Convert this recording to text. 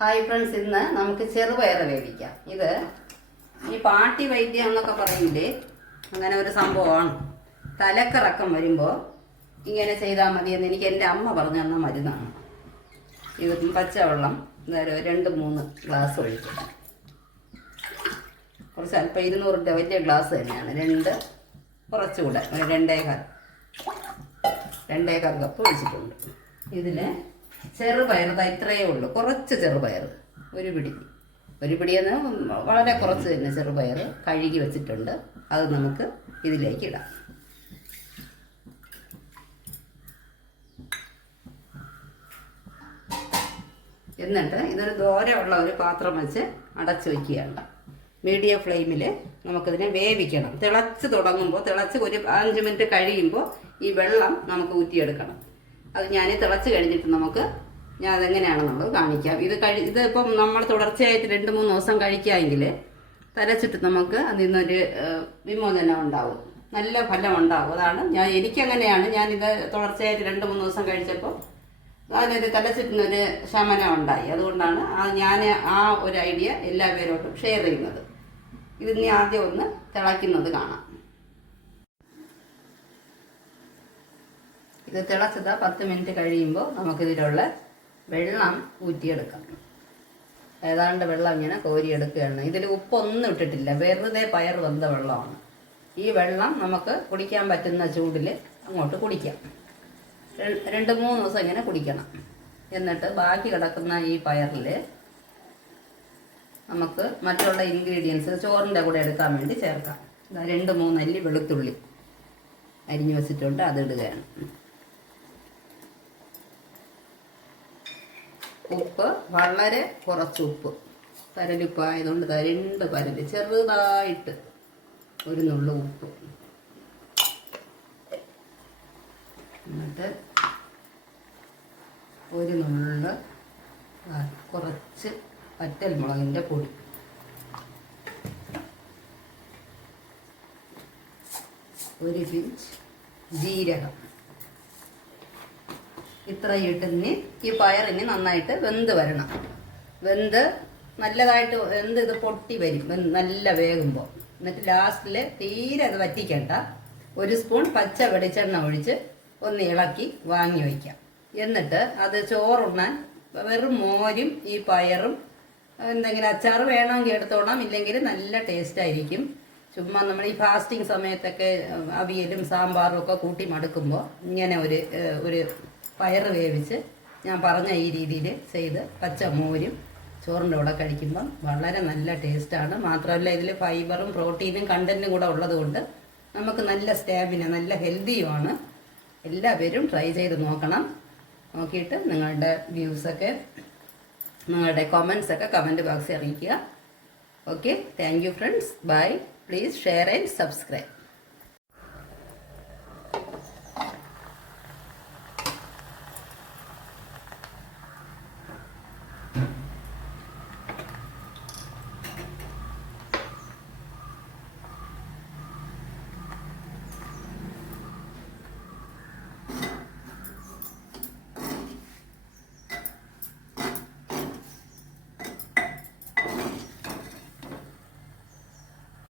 Hi friends, ഇന്ന് നമുക്ക് ചെറുപയർ വേവിക്കാം. ഇത് ഈ പാട്ടി വൈദ്യം എന്നൊക്കെ പറയില്ലേ, അങ്ങനെ ഒരു സംഭവമാണ്. തലക്കറക്കം വരുമ്പോൾ ഇങ്ങനെ ചെയ്താൽ മതിയെന്ന് എനിക്ക് എൻ്റെ അമ്മ പറഞ്ഞു തന്ന മരുന്നാണ്. ഇത് പച്ചവെള്ളം എന്തായാലും 2-3 ഗ്ലാസ് ഒഴിക്കും. കുറച്ച് അല്പം 200 വലിയ ഗ്ലാസ് തന്നെയാണ്. കുറച്ചുകൂടെ ഒരു 2.25 കപ്പ് ഒഴിച്ചിട്ടുണ്ട്. ഇതിൽ ചെറുപയർ ഇത്രയേ ഉള്ളൂ, കുറച്ച് ചെറുപയർ, ഒരു പിടിയെന്ന് വളരെ കുറച്ച് തന്നെ ചെറുപയർ കഴുകി വെച്ചിട്ടുണ്ട്. അത് നമുക്ക് ഇതിലേക്ക് ഇടാം. എന്നിട്ട് ഇതൊരു ദോരമുള്ള ഒരു പാത്രം വെച്ച് അടച്ചു വയ്ക്കുകയാണ്. മീഡിയം ഫ്ലെയിമിൽ നമുക്കിതിനെ വേവിക്കണം. തിളച്ച് തുടങ്ങുമ്പോൾ, തിളച്ച് ഒരു 5 മിനിറ്റ് കഴിയുമ്പോൾ ഈ വെള്ളം നമുക്ക് ഊറ്റിയെടുക്കണം. അത് ഞാൻ തിളച്ച് കഴിഞ്ഞിട്ട് ഞാൻ അതെങ്ങനെയാണെന്നുള്ളത് കാണിക്കാം. ഇതിപ്പം നമ്മൾ തുടർച്ചയായിട്ട് 2-3 ദിവസം കഴിക്കാമെങ്കിൽ തലച്ചിട്ട് നമുക്ക് അതിൽ നിന്നൊരു വിമോചനം ഉണ്ടാവും, നല്ല ഫലം ഉണ്ടാവും. അതാണ് എനിക്കങ്ങനെയാണ്. ഞാനിത് തുടർച്ചയായിട്ട് 2-3 ദിവസം കഴിച്ചപ്പോൾ അതിനൊരു തലച്ചിട്ടുന്നൊരു ശമനം ഉണ്ടായി. അതുകൊണ്ടാണ് ഞാൻ ആ ഒരു ഐഡിയ എല്ലാവരോട്ടും ഷെയർ ചെയ്യുന്നത്. ഇതിന് ആദ്യം ഒന്ന് തിളയ്ക്കുന്നത് കാണാം. ഇത് തിളച്ചത് 10 മിനിറ്റ് കഴിയുമ്പോൾ നമുക്കിതിലുള്ള വെള്ളം ഊറ്റിയെടുക്കാം. ഏതാണ്ട് വെള്ളം ഇങ്ങനെ കോരിയെടുക്കുകയാണ്. ഇതിൽ ഉപ്പൊന്നും ഇട്ടിട്ടില്ല, വെറുതെ പയർ വെന്ത വെള്ളമാണ്. ഈ വെള്ളം നമുക്ക് കുടിക്കാൻ പറ്റുന്ന ചൂടിൽ അങ്ങോട്ട് കുടിക്കാം. 2-3 ദിവസം ഇങ്ങനെ കുടിക്കണം. എന്നിട്ട് ബാക്കി കിടക്കുന്ന ഈ പയറിൽ നമുക്ക് മറ്റുള്ള ഇൻഗ്രീഡിയൻസ് ചോറിൻ്റെ കൂടെ എടുക്കാൻ വേണ്ടി ചേർക്കാം. 2-3 അല്ലി വെളുത്തുള്ളി അരിഞ്ഞു വെച്ചിട്ടുണ്ട്, അതിടുകയാണ്. ഉപ്പ് വളരെ കുറച്ച് ഉപ്പ്, പരലുപ്പായതുകൊണ്ട് 2 പരല് ചെറുതായിട്ട് ഒരു നുള്ളു ഉപ്പ്. എന്നിട്ട് ഒരു നുള്ള് കുറച്ച് വറ്റൽമുളകിൻ്റെ പൊടി, ഒരു പിഞ്ച് ജീരകം. ഇത്രയും ഇട്ടിന് ഈ പയറിന് നന്നായിട്ട് വെന്ത് വരണം. നല്ലതായിട്ട് ഇത് പൊട്ടി വരും നല്ല വേകുമ്പോൾ. എന്നിട്ട് ലാസ്റ്റിൽ തീരെ അത് വറ്റിക്കണ്ട, 1 സ്പൂൺ പച്ച വെളിച്ചെണ്ണ ഒഴിച്ച് ഒന്ന് ഇളക്കി വാങ്ങി വയ്ക്കാം. എന്നിട്ട് അത് ചോറുണ്ണാൻ വെറും മോരും ഈ പയറും എന്തെങ്കിലും അച്ചാറ് വേണമെങ്കിൽ എടുത്തോളാം, ഇല്ലെങ്കിൽ നല്ല ടേസ്റ്റ് ആയിരിക്കും. ചുമ്മാ നമ്മൾ ഈ ഫാസ്റ്റിംഗ് സമയത്തൊക്കെ അവിയലും സാമ്പാറും ഒക്കെ കൂട്ടി മടുക്കുമ്പോൾ ഇങ്ങനെ ഒരു പയറ് വേവിച്ച് ഞാൻ പറഞ്ഞ ഈ രീതിയിൽ ചെയ്ത് പച്ചമോരും ചോറിൻ്റെ കൂടെ കഴിക്കുമ്പം വളരെ നല്ല ടേസ്റ്റാണ്. മാത്രമല്ല ഇതിൽ ഫൈബറും പ്രോട്ടീനും കണ്ടൻറ്റും കൂടെ ഉള്ളതുകൊണ്ട് നമുക്ക് നല്ല സ്റ്റാമിന, നല്ല ഹെൽത്തിയുമാണ്. എല്ലാവരും ട്രൈ ചെയ്ത് നോക്കണം. നോക്കിയിട്ട് നിങ്ങളുടെ വ്യൂസൊക്കെ, നിങ്ങളുടെ കമൻസൊക്കെ കമൻറ്റ് ബോക്സിൽ അറിയിക്കുക. Okay, thank you friends, bye. Please share and subscribe.